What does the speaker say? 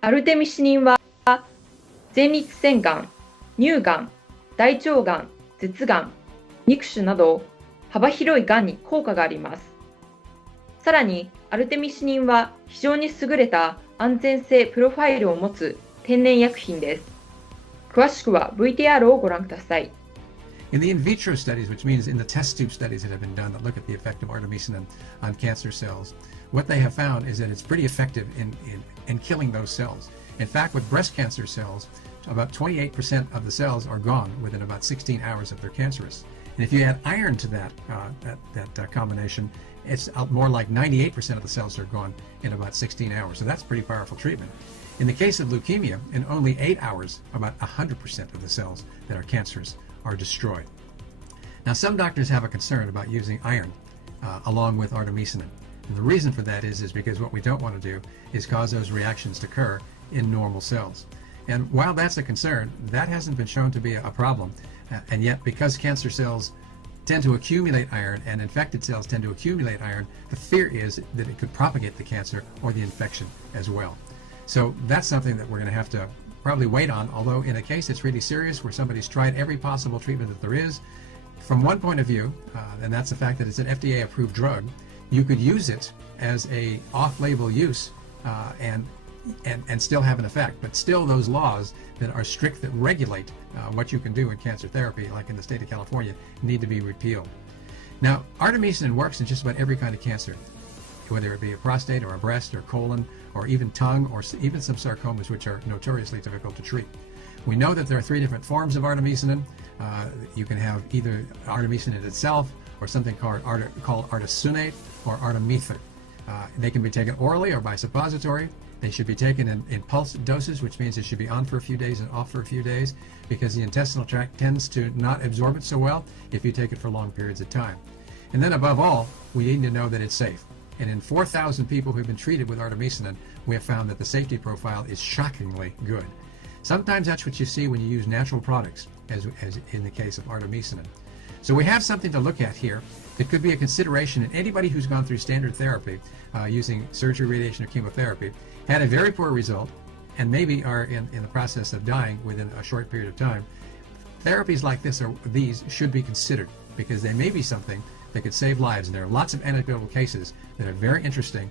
アルテミシニンは前立腺がん、乳がん、大腸がん、舌がん、肉腫など幅広いがんに効果があります。さらに、アルテミシニンは非常に優れた安全性プロファイルを持つ天然薬品です。詳しくはVTRをご覧ください。In the in vitro studies, which means in the test tube studies that have been done that look at the effect of artemisinin on cancer cells, what they have found is that it's pretty effective in killing those cells. In fact, with breast cancer cells, about 28% of the cells are gone within about 16 hours if they're cancerous. And if you add iron to that combination, it's more like 98% of the cells are gone in about 16 hours. So that's pretty powerful treatment. In the case of leukemia, in only 8 hours, about 100% of the cells that are cancerous are destroyed. Now, some doctors have a concern about using iron along with artemisinin. And the reason for that is because what we don't want to do is cause those reactions to occur in normal cells. And while that's a concern, that hasn't been shown to be a problem. And yet, because cancer cells tend to accumulate iron and infected cells tend to accumulate iron, the fear is that it could propagate the cancer or the infection as well. So that's something that we're going to have to probably wait on, although in a case that's really serious where somebody's tried every possible treatment that there is, from one point of view, and that's the fact that it's an FDA-approved drug, you could use it as a off-label use and still have an effect. But still, those laws that are strict that regulate what you can do in cancer therapy, like in the state of California, need to be repealed. Now, artemisinin works in just about every kind of cancer, whether it be a prostate or a breast or colon or even tongue or even some sarcomas, which are notoriously difficult to treat. We know that there are 3 different forms of artemisinin. You can have either artemisinin itself or something called artesunate or artemether. They can be taken orally or by suppository. They should be taken in pulse doses, which means it should be on for a few days and off for a few days, because the intestinal tract tends to not absorb it so well if you take it for long periods of time. And then above all, we need to know that it's safe. And in 4,000 people who've been treated with artemisinin, we have found that the safety profile is shockingly good. Sometimes that's what you see when you use natural products, as in the case of artemisinin. So we have something to look at here that could be a consideration in anybody who's gone through standard therapy using surgery, radiation, or chemotherapy, had a very poor result, and maybe are in the process of dying within a short period of time. Therapies like these should be considered, because they may be something that could save lives. And there are lots of anecdotal cases that are very interesting